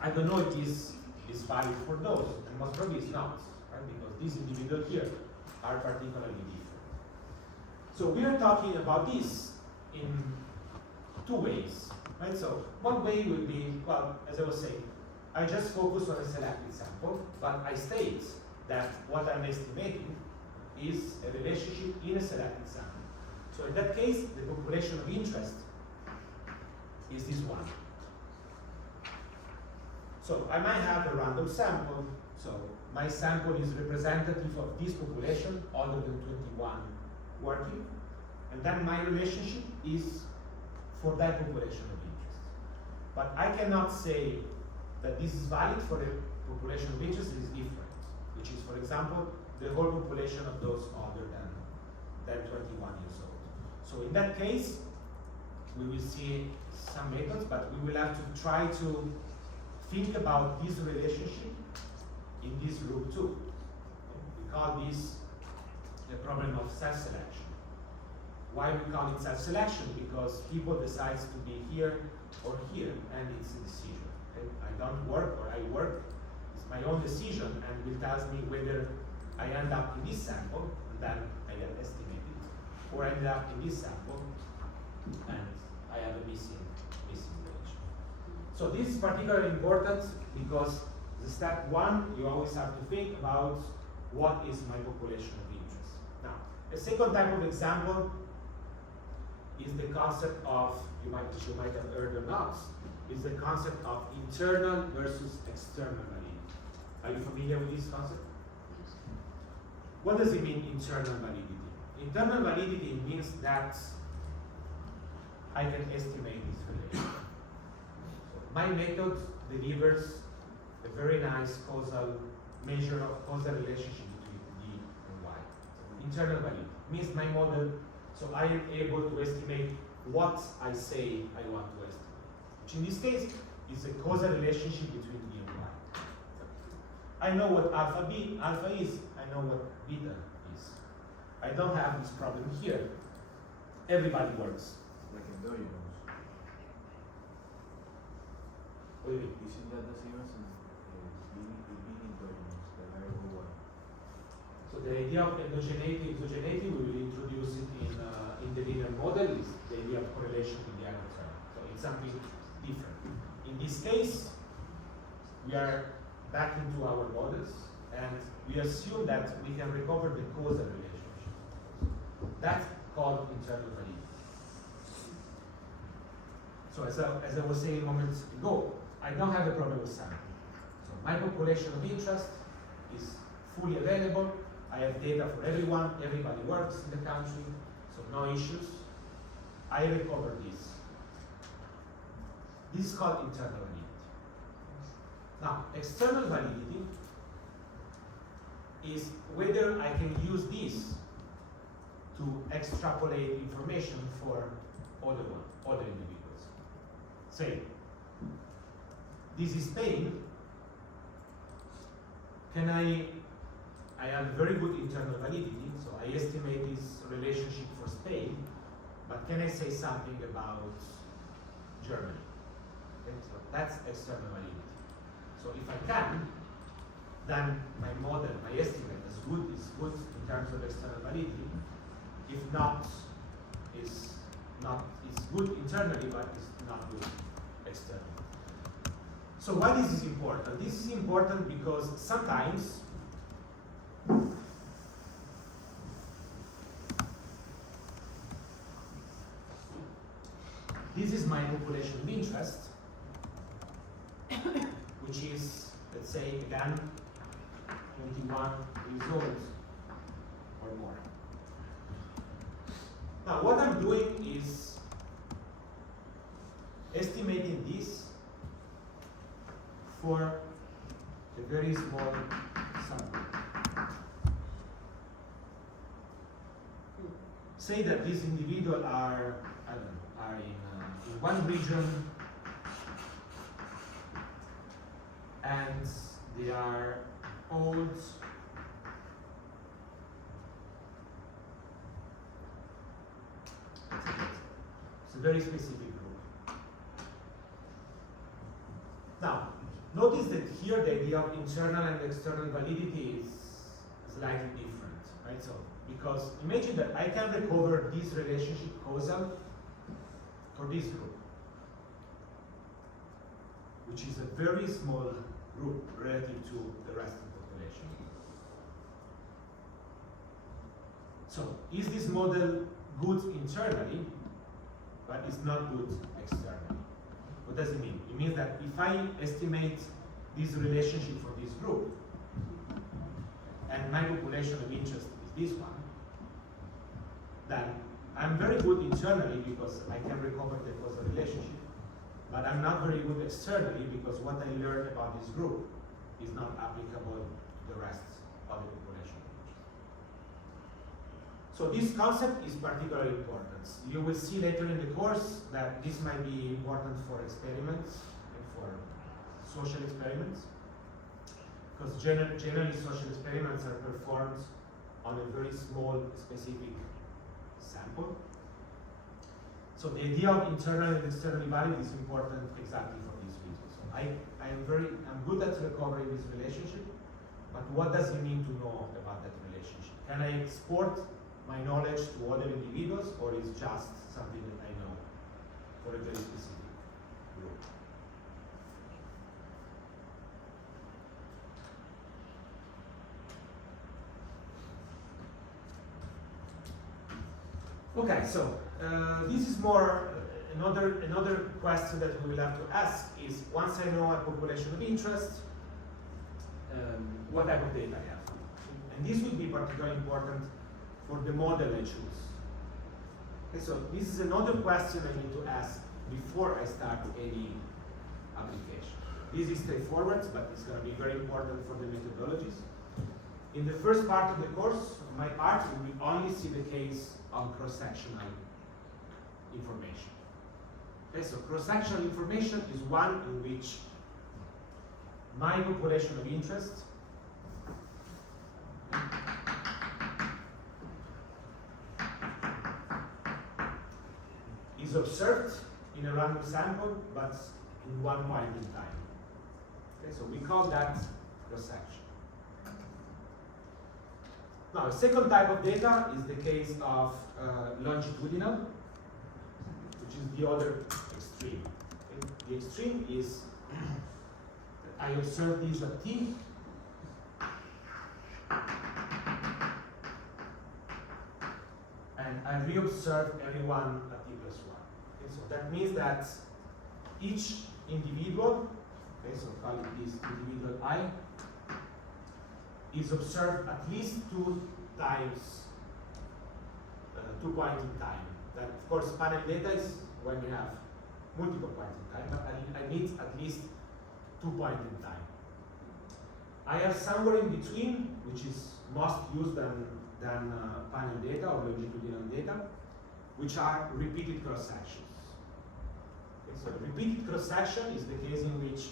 I don't know if this is valid for those, and most probably it's not, right? Because these individuals here are particularly different. So we are talking about this in two ways, right? So one way would be, well, as I was saying, I just focus on a selected sample, but I state that what I'm estimating is a relationship in a selected sample. So in that case, the population of interest is this one. So I might have a random sample, so my sample is representative of this population other than 21 working, and then my relationship is for that population of interest. But I cannot say that this is valid for a population of interest that is different, which is, for example, the whole population of those other than 21 years old. So in that case, we will see some methods, but we will have to try to think about this relationship in this group too. We call this the problem of self-selection. Why we call it self-selection? Because people decide to be here or here, and it's a decision. Okay? I don't work or I work, it's my own decision, and will tell me whether I end up in this sample, and then I get estimated, or I end up in this sample, and I have a missing range. So this is particularly important because the step one, you always have to think about what is my population of interest. Now, a second type of example is the concept of, which you might have heard or not, is the concept of internal versus external validity. Are you familiar with this concept? Yes. What does it mean, internal validity? Internal validity means that I can estimate this relation. So my method delivers a very nice causal measure of causal relationship between D and Y. Internal validity means my model, so I am able to estimate what I say I want to estimate, which in this case is a causal relationship between D and Y. I know what alpha is, I know what beta is. I don't have this problem here. Everybody works. Like endogenoous. What do you mean? Isn't that the same as being endogenoous, the variable one? So the idea of endogeneity, exogeneity, we will introduce it in the linear model, is the idea of correlation with the other term. So it's something different. In this case, we are back into our models, and we assume that we can recover the causal relationship. That's called internal validity. So as I was saying moments ago, I don't have a problem with sampling. So my population of interest is fully available. I have data for everyone. Everybody works in the country, so no issues. I recover this. This is called internal validity. Now, external validity is whether I can use this to extrapolate information for other individuals. Say, this is Spain. Can I have very good internal validity, so I estimate this relationship for Spain, but can I say something about Germany? Okay, so that's external validity. So if I can, then my model, my estimate is good in terms of external validity. If not, it's good internally, but it's not good externally. So why this is important? This is important because sometimes this is my population of interest, which is, let's say, again, 21 years old or more. Now, what I'm doing is estimating this for a very small sample. Say that these individuals are, I don't know, are in one region, and they are old. It's a very specific group. Now, notice that here the idea of internal and external validity is slightly different, right? So, because imagine that I can recover this relationship causal for this group, which is a very small group relative to the rest of the population. So, is this model good internally, but it's not good externally? What does it mean? It means that if I estimate this relationship for this group, and my population of interest is this one, then I'm very good internally because I can recover the causal relationship, but I'm not very good externally because what I learned about this group is not applicable to the rest of the population of interest. So this concept is particularly important. You will see later in the course that this might be important for experiments and for social experiments, because generally social experiments are performed on a very small specific sample. So the idea of internal and externally valid is important exactly for this reason. So I'm good at recovering this relationship, but what does it mean to know about that relationship? Can I export my knowledge to other individuals, or is just something that I know for a very specific group? Okay, so this is more another question that we will have to ask is, once I know a population of interest, what type of data I have? And this will be particularly important for the model I choose. Okay, so this is another question I need to ask before I start any application. This is straightforward, but it's going to be very important for the methodologies. In the first part of the course, my part, we will only see the case of cross-sectional information. Okay, so cross-sectional information is one in which my population of interest is observed in a random sample, but in one point in time. Okay, so we call that cross-section. Now, a second type of data is the case of longitudinal, which is the other extreme. Okay? The extreme is that I observe this at t, and I reobserve everyone at t plus 1. Okay, so that means that each individual, okay, so call it this individual I, is observed at least 2 times, 2 points in time. That, of course, panel data is when you have multiple points in time, but I need at least 2 points in time. I have somewhere in between, which is most used than panel data or longitudinal data, which are repeated cross-sections. Okay, so repeated cross-section is the case in which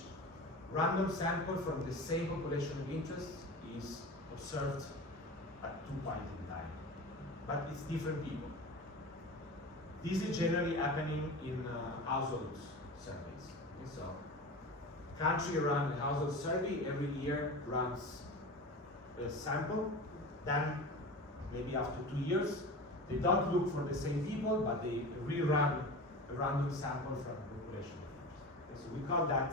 random sample from the same population of interest is observed at 2 points in time, but it's different people. This is generally happening in household surveys. Okay, so country run a household survey every year, runs a sample, then maybe after 2 years, they don't look for the same people, but they rerun a random sample from the population of interest. Okay, so we call that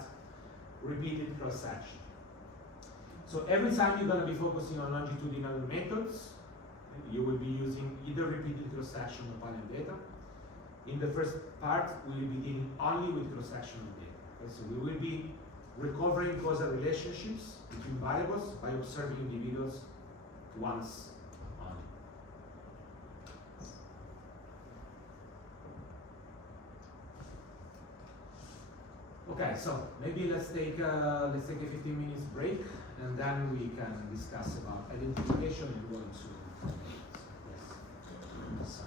repeated cross-section. So every time you're going to be focusing on longitudinal methods, you will be using either repeated cross-section or panel data. In the first part, we will be dealing only with cross-sectional data. Okay, so we will be recovering causal relationships between variables by observing individuals once only. Okay, so maybe let's take a 15 minutes break, and then we can discuss about identification and go into yes.